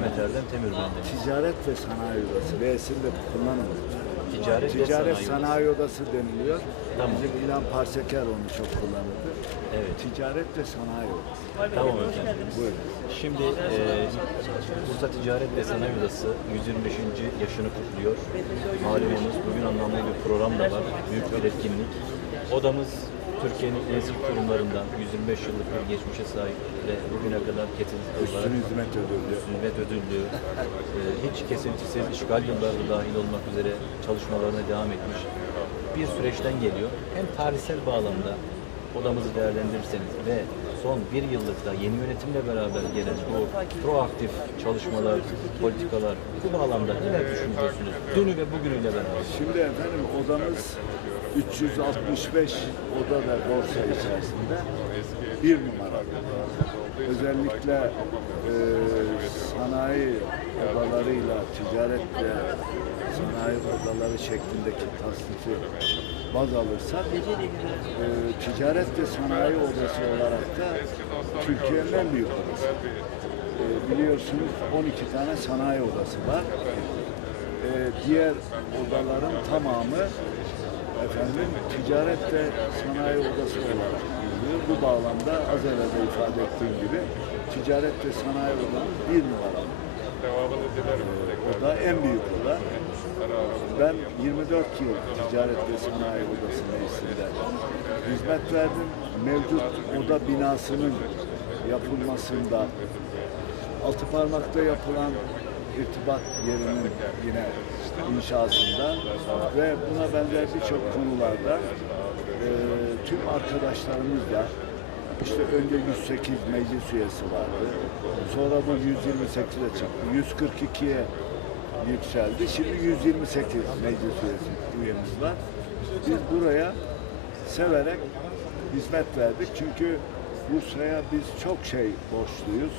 Mehmet Erdem Temür ben de. Ticaret ve Sanayi Odası. V'sini de kullanın. Ticaret, Ticaret Sanayi, Sanayi. Odası deniliyor. Tamam. Bizim İlhan Parseker onu çok kullanırdı. Evet. Ticaret ve Sanayi Odası. Tamam efendim. Buyurun. Şimdi e, Bursa Ticaret ve Sanayi Odası 125. yaşını kutluyor. Malumunuz bugün anlamlı bir program da var. Büyük bir etkinlik. Odamız Türkiye'nin en eski kurumlarından 125 yıllık bir geçmişe sahip ve bugüne kadar kesinlikle olarak Üstün hizmet ödüllü. hizmet ödüllü, e, hiç kesintisiz işgal yılları dahil olmak üzere çalışmalarına devam etmiş bir süreçten geliyor. Hem tarihsel bağlamda odamızı değerlendirirseniz ve son bir yıllıkta yeni yönetimle beraber gelen bu proaktif çalışmalar, politikalar bu bağlamda neler düşünüyorsunuz? Dünü ve bugünüyle beraber. Şimdi efendim odamız 365 oda ve borsa içerisinde bir numara. Özellikle e, sanayi odalarıyla ticaret ve sanayi odaları şeklindeki tasnifi baz alırsak e, ticaret ve sanayi odası olarak da Türkiye'nin en büyük odası. E, biliyorsunuz 12 tane sanayi odası var. E, diğer odaların tamamı efendim ticaret ve sanayi odası olarak biliniyor. Bu bağlamda az evvel de ifade ettiğim gibi ticaret ve sanayi odanın bir numaralı. E, oda en büyük. Ben 24 yıl ticaret ve sanayi odası meclisinde hizmet verdim. Mevcut oda binasının yapılmasında altı parmakta yapılan irtibat yerinin yine inşasında ve buna benzer birçok konularda e, tüm arkadaşlarımızla işte önce 108 meclis üyesi vardı. Sonra bu 128'e çıktı. 142'ye yükseldi. Şimdi 128 meclis üyesi üyemiz var. Biz buraya severek hizmet verdik. Çünkü Bursa'ya biz çok şey borçluyuz.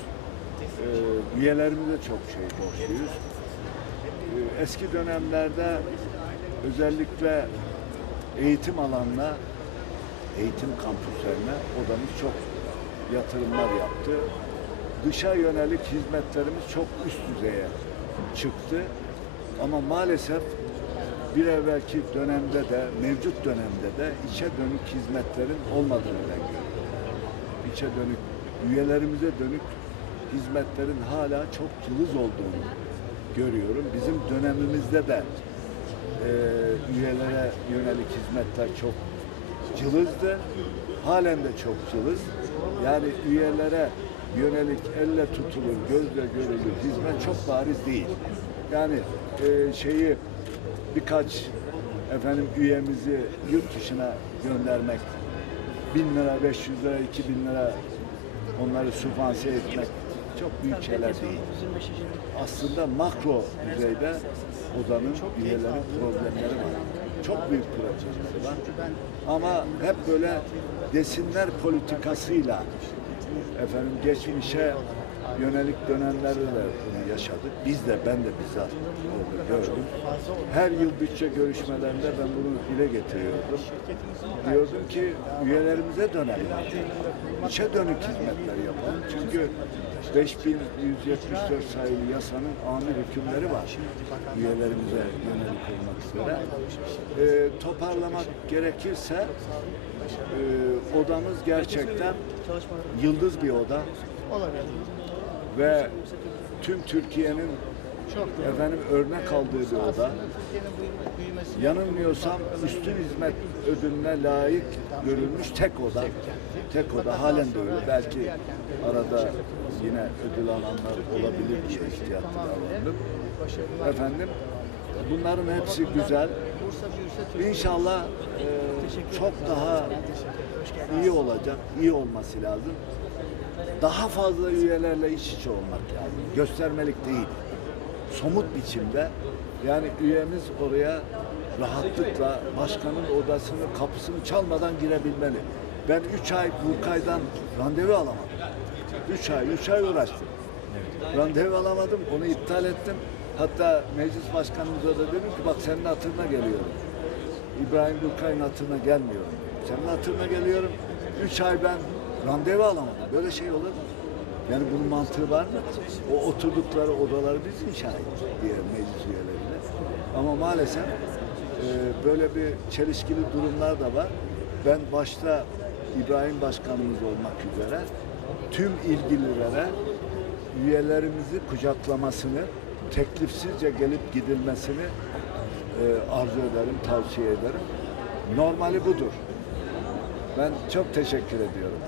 Ee, üyelerimize çok şey borçluyuz. Ee, eski dönemlerde özellikle eğitim alanına, eğitim kampüslerine odamız çok yatırımlar yaptı. Dışa yönelik hizmetlerimiz çok üst düzeye çıktı. Ama maalesef bir evvelki dönemde de, mevcut dönemde de içe dönük hizmetlerin olmadığını ben görüyorum. İçe dönük, üyelerimize dönük hizmetlerin hala çok cılız olduğunu görüyorum. Bizim dönemimizde de e, üyelere yönelik hizmetler çok cılızdı. Halen de çok cılız. Yani üyelere yönelik elle tutulur, gözle görülür hizmet çok bariz değil. Yani e, şeyi birkaç efendim üyemizi yurt dışına göndermek bin lira, 500 lira, 2000 lira onları sübvanse etmek çok büyük şeyler değil. Aslında makro düzeyde odanın üyelerin problemleri var. Çok büyük problemleri var. Ama hep böyle desinler politikasıyla efendim geçmişe yönelik dönemlerde de bunu yaşadık. Biz de ben de bizzat orada gördüm. Her yıl bütçe görüşmelerinde ben bunu dile getiriyordum. Diyordum ki üyelerimize dönelim. İçe dönük hizmetler yapalım. Çünkü 5174 sayılı yasanın amir hükümleri var. Üyelerimize yönelik olmak üzere. Ee, toparlamak gerekirse e, odamız gerçekten yıldız bir oda ve tüm Türkiye'nin efendim örnek aldığı bir oda. Yanılmıyorsam üstün hizmet ödülüne layık görülmüş tek oda. Tek oda halen de öyle. Belki arada yine ödül alanlar olabilir diye ihtiyatlı davrandım. Efendim bunların hepsi güzel. İnşallah e, çok daha iyi olacak, iyi olması lazım. Daha fazla üyelerle iç içe olmak lazım. Göstermelik değil. Somut biçimde yani üyemiz oraya rahatlıkla başkanın odasını kapısını çalmadan girebilmeli. Ben üç ay Burkay'dan randevu alamadım. Üç ay, üç ay uğraştım. Randevu alamadım, onu iptal ettim. Hatta meclis başkanımıza da dedim ki bak senin hatırına geliyorum. İbrahim Burkay'ın hatırına gelmiyorum. Senin hatırına geliyorum. Üç ay ben randevu alamadım. Böyle şey olur mu? Yani bunun mantığı var mı? O oturdukları odaları biz inşa ettik diye meclis üyeleriyle. Ama maalesef e, böyle bir çelişkili durumlar da var. Ben başta İbrahim Başkanımız olmak üzere tüm ilgililere üyelerimizi kucaklamasını, teklifsizce gelip gidilmesini e, arzu ederim, tavsiye ederim. Normali budur. Ben çok teşekkür ediyorum.